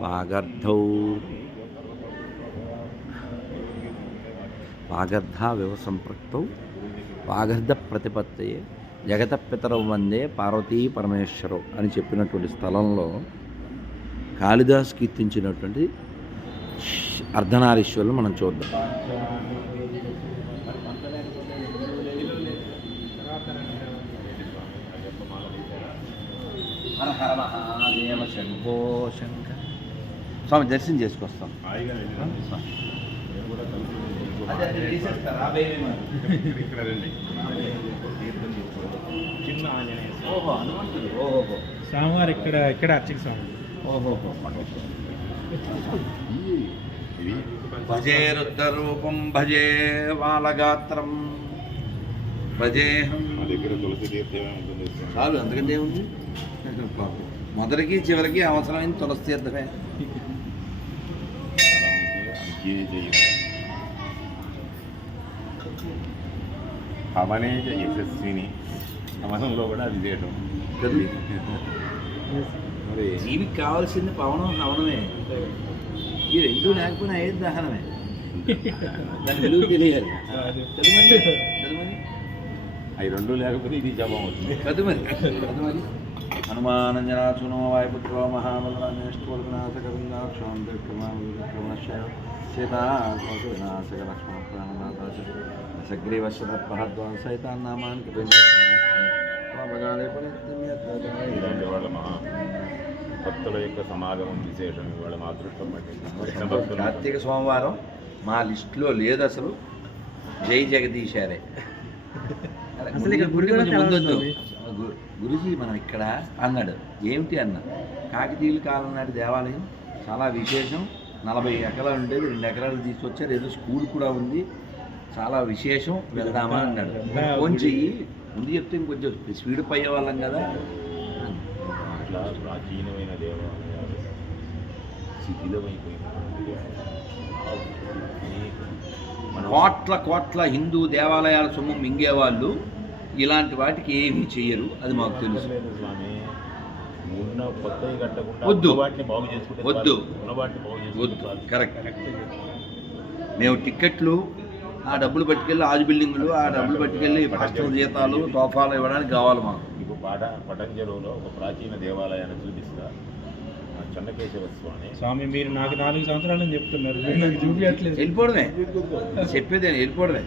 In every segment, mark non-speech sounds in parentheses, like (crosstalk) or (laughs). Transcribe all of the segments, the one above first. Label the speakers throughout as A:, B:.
A: వాగర్ధౌ వాగర్ధావివ సంపృక్తౌ. వాగర్ధ ప్రతిపత్తయే. జగత పితరవు వందే పార్వతీ పరమేశ్వరం అని చెప్పినటువంటి స్థలంలో కాళిదాస్ కీర్తించినటువంటి అర్ధనారీశ్వరులు మనం చూద్దాం. హర హర మహాదేవ శంకర స్వామి దర్శనం చేసుకొస్తాం.
B: చిన్న ఆంజనేయ.
A: ఓహో హనుమంతుడు. ఓహో
C: స్వామివారు ఇక్కడ ఇక్కడ అర్చక స్వామి.
A: ఓహో భజే రుద్రరూపం భజే బాలగాత్రం భజేహం
B: మా దగ్గర తులసి ఉంటుంది.
A: చాలు అంతకంటే ఏముంది? మొదటికి చివరికి అవసరమైన తులసి తీర్థమే.
B: అంకే జయం. హవనేజ యశస్విని హవనంలో కూడా అది చేయటం.
A: కదా
B: మరి
A: జీవికి కావాల్సింది పవనం హవనమే ఈ రెండు లేకపోయినా దహనమే? దాని విలువ తెలియాలి?
B: అవి రెండు లేకపోతే ఇది జపం అవుతుంది.
A: కదా మరి కదా మరి హనుమానంజనాసునో వాయుపుత్రో మహాబలనాశకవిందాక్షోంద్రమణశయ సీతా లక్ష్మణ
B: ఇలాంటి వాళ్ళ భక్తుల యొక్క సమాగమం విశేషం ఇవాళ మా అదృష్టం పట్టింది భక్తులు
A: కార్తీక సోమవారం మా లిస్టులో లేదు అసలు జై జగదీశారే
C: అసలు
A: ముందొద్దు. గురుజీ మనం ఇక్కడ అన్నాడు ఏమిటి అన్న కాకతీయుల కాలం నాటి దేవాలయం చాలా విశేషం నలభై ఎకరాలు ఉండేది రెండు ఎకరాలు తీసుకొచ్చారు. ఏదో స్కూల్ కూడా ఉంది. చాలా విశేషం. వెళ్దామా అన్నాడు. ఫోన్ చెయ్యి. ముందు చెప్తే ఇంకొంచెం స్పీడ్ పై వాళ్ళం కదా.
B: ప్రాచీనమైన దేవాలయాలు.
A: కోట్ల కోట్ల హిందూ దేవాలయాల సొమ్ము మింగేవాళ్ళు. ఇలాంటి వాటికి ఏమీ చెయ్యరు. అది మాకు తెలుసు.
B: ఉన్న కొత్తవి కట్టకుండా
A: వద్దు.
B: వాటిని బాగు చేసుకుంటే
A: వద్దు.
B: ఉన్న వాటిని బాగు
A: వద్దు.
B: చాలు.
A: కరెక్ట్ మేము టిక్కెట్లు ఆ డబ్బులు పట్టుకెళ్ళి ఆజు బిల్డింగులు ఆ డబ్బులు పట్టుకెళ్ళి మాస్టర్ జీతాలు తోఫాలు ఇవ్వడానికి కావాలి మాకు.
B: మీకు పాట పటంజలులో ఒక ప్రాచీన దేవాలయాన్ని చూపిస్తా. ఆ చెన్నకేశవ స్వామి
C: స్వామి మీరు నాకు నాలుగు సంవత్సరాలు అని చెప్తున్నారు. మీరు నాకు చూపించట్లేదు.
A: వెళ్ళిపోవడమే. చెప్పేది వెళ్ళిపోవడమే.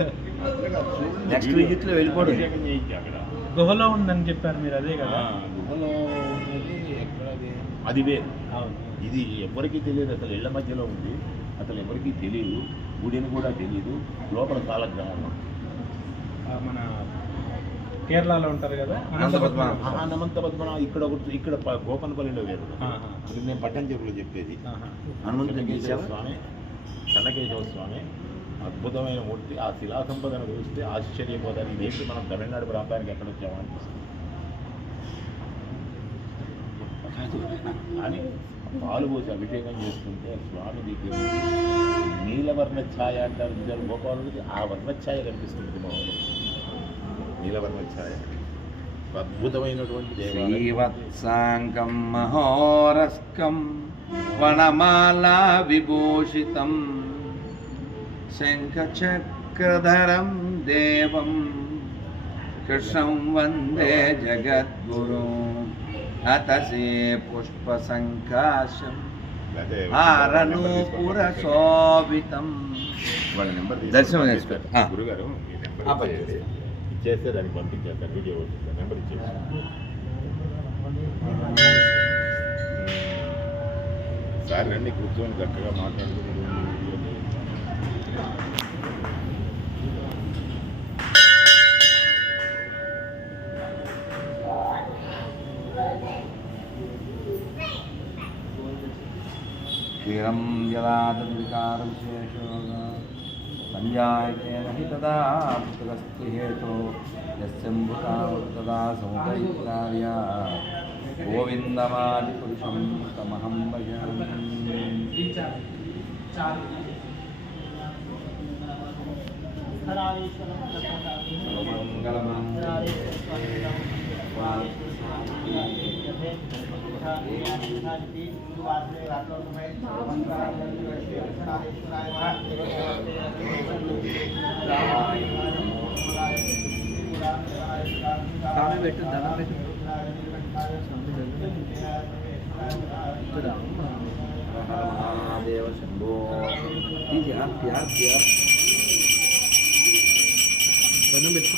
A: నెక్స్ట్ విజిట్లో వెళ్ళిపోవడమే.
B: అభిషేకం చేయించి అక్కడ.
C: గుహలో ఉందని చెప్పారు మీరు అదే కదా?
B: ఆ, గుహలో? అది వేరు ఇది ఎవరికీ తెలియదు అసలు ఇళ్ళ మధ్యలో ఉంది. అసలు ఎవరికీ తెలియదు గుడిని కూడా తెలియదు లోపల కాలగ్రామం
C: ఆ మన కేరళలో ఉంటారు కదా
A: అనంత పద్మనాభ.
B: అనంత పద్మన ఇక్కడ ఒకటి ఇక్కడ గోపనపల్లిలో వేరు. ఇది నేను చెప్పేది.
C: ఆహా.
A: హనుమంతుని
B: చెన్నకేశవ
A: గెలిచావా
B: స్వామి చెన్నకేశవ స్వామి అద్భుతమైన మూర్తి. ఆ శిలా సంపదను చూస్తే ఆశ్చర్యపోతారు. ఇదేంటి మనం తమిళనాడు ప్రాంతానికి ఎక్కడ వచ్చామా అని పాలు పోసి అభిషేకం చేసుకుంటే స్వామి దగ్గర నీలవర్ణ ఛాయ అంటారు. నిజాలు గోపాలుడికి ఆ వర్ణఛాయ కనిపిస్తుంది మొహంలో నీలవర్ణ ఛాయ అద్భుతమైనటువంటి
A: మహోరస్కం వనమాలా విభూషితం శంఖచక్రధరం దేవం కృష్ణం వందే జగద్గురు. అతసే పుష్పసంకాశం
B: లేకపోతే
A: హారనూపుర శోభితం
B: వాళ్ళ నెంబర్.
A: దర్శనం.
B: గురుగారు ఈ నెంబర్. ఇచ్చేస్తే దానికి పంపించేస్తాను వీడియో నెంబర్ సార్ రండి కూర్చొని చక్కగా మాట్లాడుకుని
A: शीघ्रं यदा तद्विकारविशेषो सञ्जायते न हि तदा पुत्रस्ति हेतो यस्यम्भुता तदा
C: गोविन्दमादिपुरुषं तमहं भजामि मङ्गलमङ्गलम्
A: सामने बैठो दादा बैठो। महादेव शंभो।
C: ठीक है
A: आप प्यार प्यार। दोनों बैठो।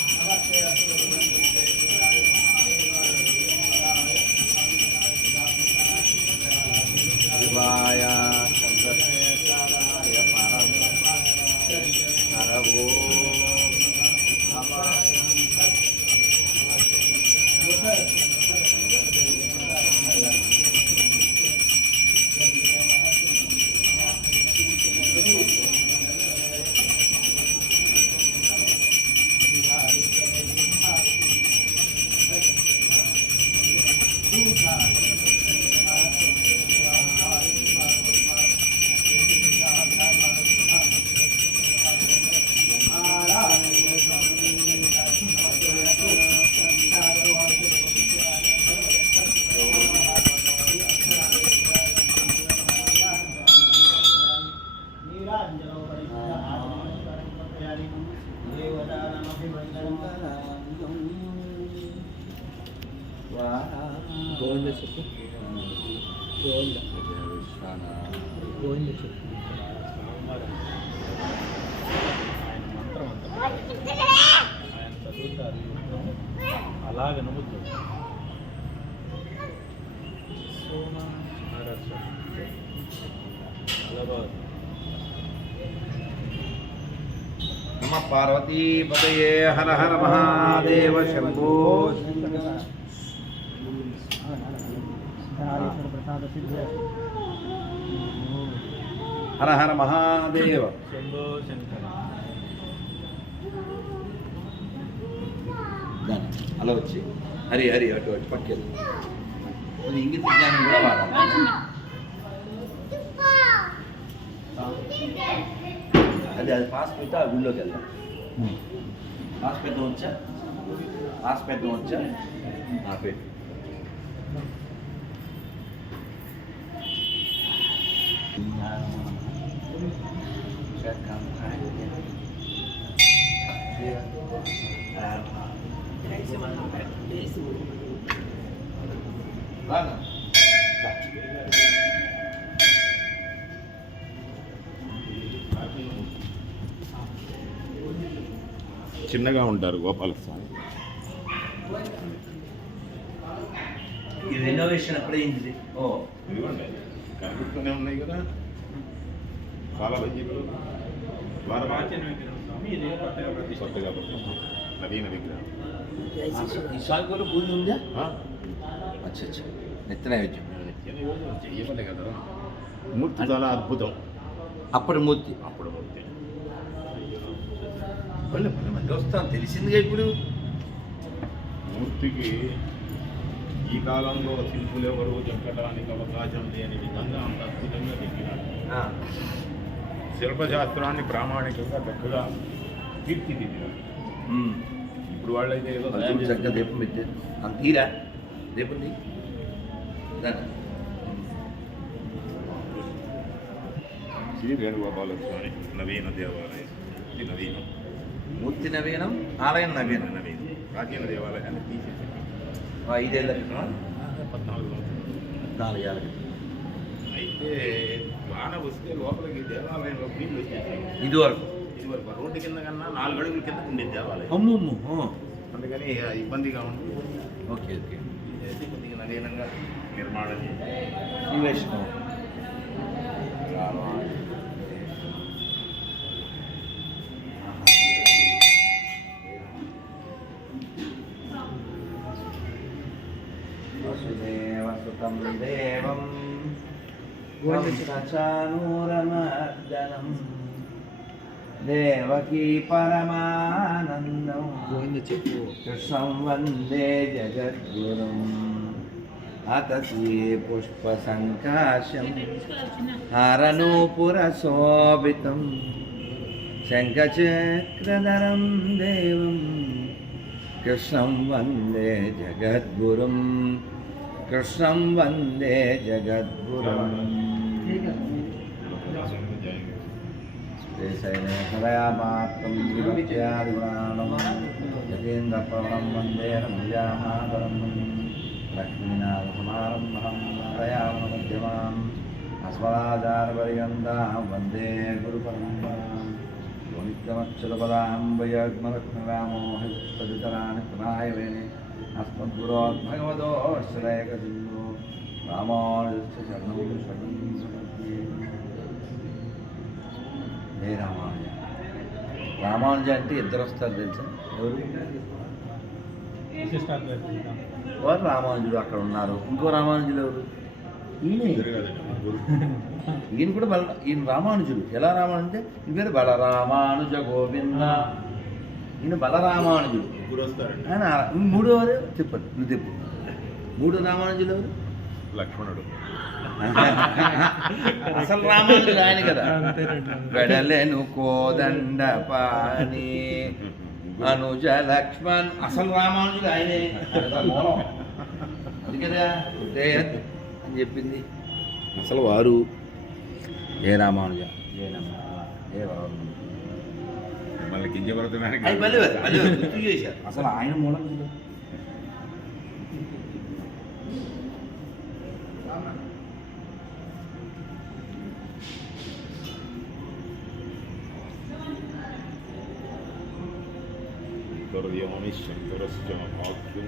C: గోవింద చెప్పు. గోవింద గోవింద చెప్పు ఆయన మంత్రం అంత. ఆయన చదువుతారు అలాగ నమ్ముతాడు
A: నమ పార్వతీపదయే హర హర మహాదేవ శంభో హర హర మహాదేవ
C: శంభో శంకర
A: అలా వచ్చి హరి హరి అటు అటు పట్టుకెళ్ళి అది ఇంగిత జ్ఞానం కూడా వాడాలి. అది అది పాస్ పెట్టి ఆ గుళ్ళోకి వెళ్దాం పాస్ పెద్దాం వచ్చా పాస్ పెద్దాం వచ్చా ఆ పెట్టు బాగా
B: చిన్నగా ఉంటారు గోపాలస్వామి
A: ఇది రెనోవేషన్ ఓ.
B: ఇదిగోండి కనిపిస్తూనే ఉన్నాయి కదా. చాలా
C: విగ్రహం కొత్తగా.
B: నవీన
A: ఈ పూజ ఉందా? అచ్చా అచ్చా నెత్తి నైవేద్యం.
B: కదా. మూర్తి చాలా అద్భుతం.
A: అప్పటి మూర్తి.
B: అప్పుడు మూర్తి
A: వాళ్ళు పది మంది వస్తాం తెలిసిందిగా ఇప్పుడు.
B: మూర్తికి ఈ కాలంలో శిల్పులు ఎవరు చెక్కడానికి అవకాశం లేని విధంగా అంత అద్భుతంగా చెక్కినారు శిల్పశాస్త్రాన్ని ప్రామాణికంగా చక్కగా తీర్చిదిద్దినారు.
A: ఉమ్.
B: ఇప్పుడు వాళ్ళైతే ఏదో
A: చక్కగా. దీపం పెట్టారు. అంత తీరా? దీపం.
B: శ్రీ వేణుగోపాల స్వామి నవీన దేవాలయం. ఇది నవీనం.
A: మూర్తి నవీనం ఆలయం నవీనం.
B: నవీనం ప్రాచీన దేవాలయాన్ని తీసేసి.
A: ఐదేళ్ళ క్రితం
B: పద్నాలుగు
A: నాలుగేళ్ళ క్రితం.
B: అయితే వాన వస్తే లోపలికి దేవాలయంలో నీళ్ళు వచ్చేసాయి
A: ఇది వరకు
B: ఇది వరకు రోడ్డు కింద కన్నా నాలుగు అడుగుల కింద ఉండేది దేవాలయం.
A: అమ్మమ్మ
B: అందుకని ఇబ్బందిగా ఉంది.
A: Okay okay.
B: ఇదైతే కొద్దిగా నవీనంగా నిర్మాణం చేసి
A: శ్రీవేష్ణు వసుదేవసుతం దేవం చానూరమర్దనం దేవకీ పరమానందం.
C: గోవింద చెప్పు.
A: కృష్ణం వందే జగద్గురుం. అతసీ పుష్పసంకాశం. హారనూపురశోభితం శంఖచక్రధరం దేవం కృష్ణం వందే జగద్గురుం. కృష్ణం వందే జగద్గురం శ్రీశైలేశ్వరయామాత్రం శ్రీభక్త్యాదిగుణానం యతీంద్రపవనం వందే రమ్యామాతరం లక్ష్మీనాథసమారంభం నారాయణమధ్యమాం అస్మదాచారపర్యంతాం వందే గురుపరంపరాం యోనిత్యమక్షరపదాంబయగ్మలక్ష్మరామోహితరాణి ప్రణాయ వేణి రామానుజస్య శరణం శరణం హే రామానుజ రామానుజ అంటే ఇద్దరు వస్తారు తెలుసా? ఎవరు? వారు రామానుజుడు అక్కడ ఉన్నారు? ఇంకో రామానుజులు ఎవరు? ఈయన. కూడా బల ఈయన రామానుజుడు. ఎలా రామానుజు అంటే ఈ పేరు బలరామానుజ గోవింద. ఈయన బలరామానుజుడు.
B: ముగ్గురు వస్తారండి
A: ఆయన మూడో వారు? చెప్పండి నువ్వు చెప్పు. మూడో రామానుజులు ఎవరు?
B: లక్ష్మణుడు. (laughs)
A: అసలు రామానుజుడు ఆయన కదా. వెడలెను కోదండ పాని అనుజ లక్ష్మణ్. అసలు రామానుజుడు ఆయనే. కదా మూలం. అది కదా ఉదయ అని చెప్పింది. అసలు వారు ఏ రామానుజ? ఏ రామానుజ ఏ రామానుజ అసలు ఆయన మూలం చూడు.
B: దుర్యోమి శంకరశ్చ భాగ్యం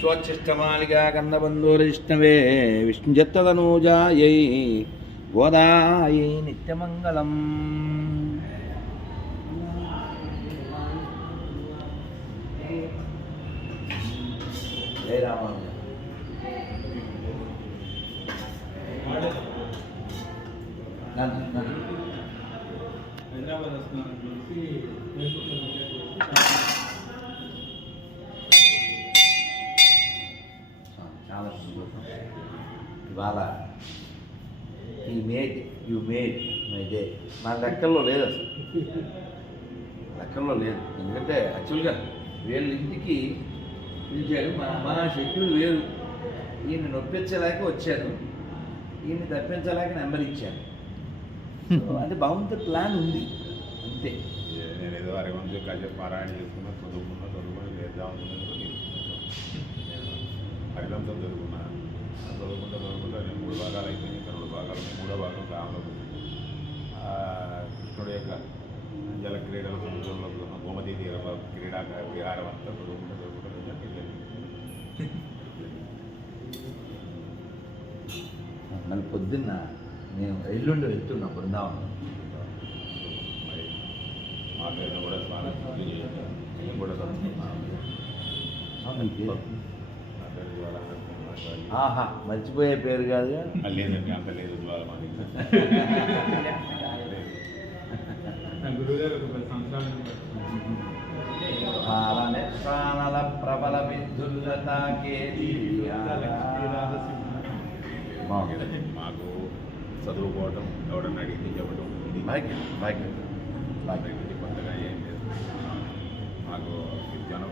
A: స్వచ్ఛిష్టమాలిగా కన్నబంధూరిష్ణవే విష్ణుజత్తదనూజాయై గోదాయై నిత్యమంగళం. జయరామాను ఇవాళ ఈ made you made my day నా లెక్కల్లో లేదు అసలు. లెక్కల్లో లేదు. ఎందుకంటే యాక్చువల్గా వీళ్ళ ఇంటికి పిలిచాడు మన మన షెడ్యూల్ వేరు. ఈయన నొప్పించలేక వచ్చాను. ఈయన తప్పించలేక నెంబర్ ఇచ్చాను. అంటే భగవంతుడి ప్లాన్ ఉంది. అంతే.
B: నేను ఏదో అరగంట కాసేపు పారాయణ చేసుకున్నా చదువుకున్నా చదువుకుని చేద్దాం అనుకున్నాను నేను హరిలంతం చదువుకున్నా. ఆ చదువుకుంటా చదువుకుంటా నేను మూడు భాగాలు అయిపోయినాయి ఇంకా రెండు భాగాలు. మూడో భాగం రామలో ఆ కృష్ణుడు యొక్క జల క్రీడలు సముద్రంలో గోమతి తీరంలో క్రీడా విహారం అంతా నిజానికి వెళ్ళాను.
A: మళ్ళీ పొద్దున్న నేను ఎల్లుండి వెళ్తున్నా బృందావనం
B: మరి మా పేరును కూడా నేను కూడా చదువుకున్నాను నా పేరు.
A: ఆహా మర్చిపోయే పేరు కాదు
B: ఆ, లేదండి అంత లేదు జ్వాల మాది.
C: నా గురువుగారు ఒక పది సంవత్సరాల నుంచి
A: పాలనెత్తానల ప్రబల.
B: మాకు చదువుకోవటం ఎవడన్నా అడిగితే చెప్పడం ఇది
A: భాగ్యం భాగ్యం.
B: కొత్తగా ఏం లేదు మాకు విద్యను